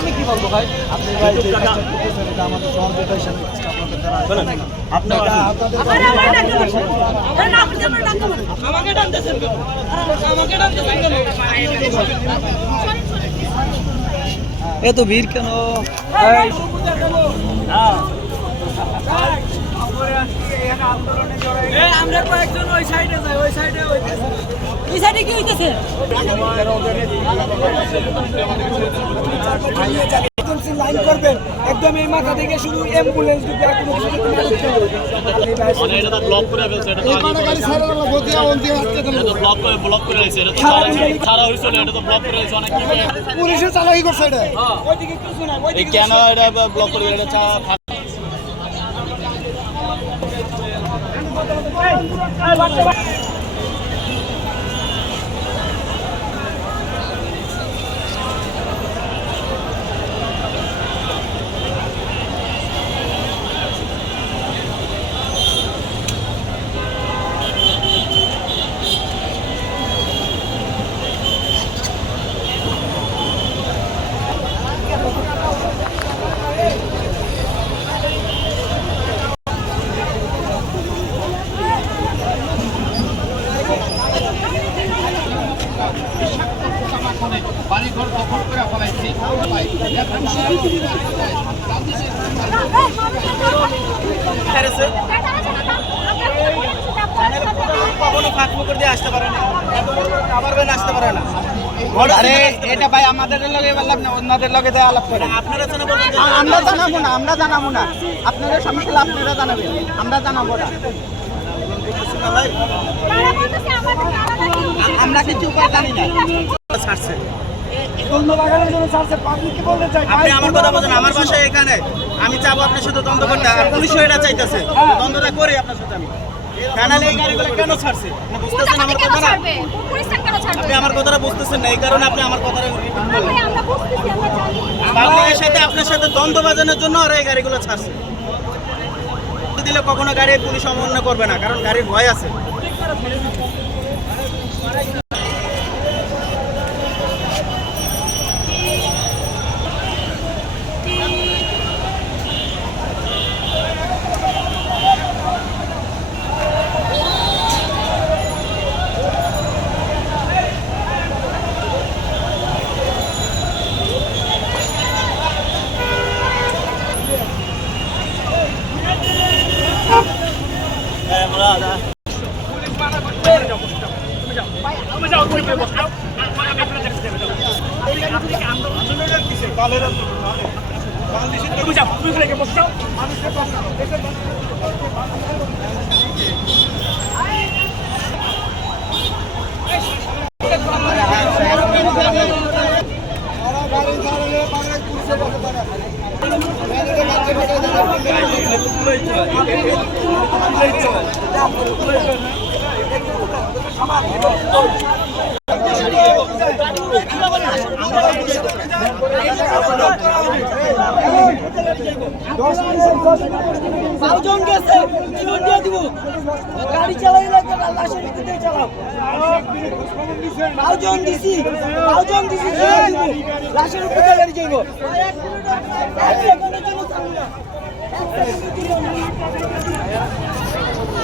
আমি কি বলবো ভাই? আপনি ভাই আমাদের সহযোগিতা হিসেবে এত ভিড় কেন? আমরা কয়েকজন ওই সাইডে যাই, ওই সাইডে ওই সাইডে কি হইতেছে? লাইন করবেন একদম এই মাথা থেকে শুধু অ্যাম্বুলেন্স দিবে আর কোনো কিছু মানে এটা তো ব্লক করে ফেলছে। এটা তো গাড়ি ছাড়া না গদিয়া অন দিয়ে আটকে দেন। এটা তো ব্লক করে রাখছে। এটা তো ছাড়া হইছিল। এটা তো ব্লক করে রাখছে অনেক কি পুলিশে চালাকি করছে এটা। ওইদিকে কিছু না, ওইদিকে কেন এটা ব্লক করে এটা বাড়িঘর দখল করে ফেলাইছে। আসতে পারে না, আসতে পারে না। আরে এটা ভাই আমাদের লগে বললাম না, অন্যদের লগে দেয়া আলাপ করে। আপনারা আমরা জানাবো না, আমরা জানাবো না। আপনাদের সমস্যা আপনারা জানাবেন, আমরা জানাবো না। আমরা কিছু জানি না। আপনি আমার কথা বলেন, আমার বাসায় এখানে আমি চাবো আপনি শুধু দ্বন্দ্ব করতে, আর পুলিশও এটা চাইতেছে দ্বন্দ্বটা করি আপনার সাথে। আমি কানালে এই গাড়িগুলো কেন ছাড়ছে বুঝতেছেন আমার কথা না? আপনি আমার কথাটা বুঝতেছেন না, এই কারণে আপনি আমার কথাটা পাবলিকের সাথে আপনার সাথে দ্বন্দ্ব বাজানোর জন্য ওরা এই গাড়িগুলো ছাড়ছে। দিলে কখনো গাড়ি পুলিশ অমান্য করবে না, কারণ গাড়ির ভয় আছে। গাড়ি চালাই লাশের ভিতরে চালাও। লাশের উপরে গাড়ি যাইব।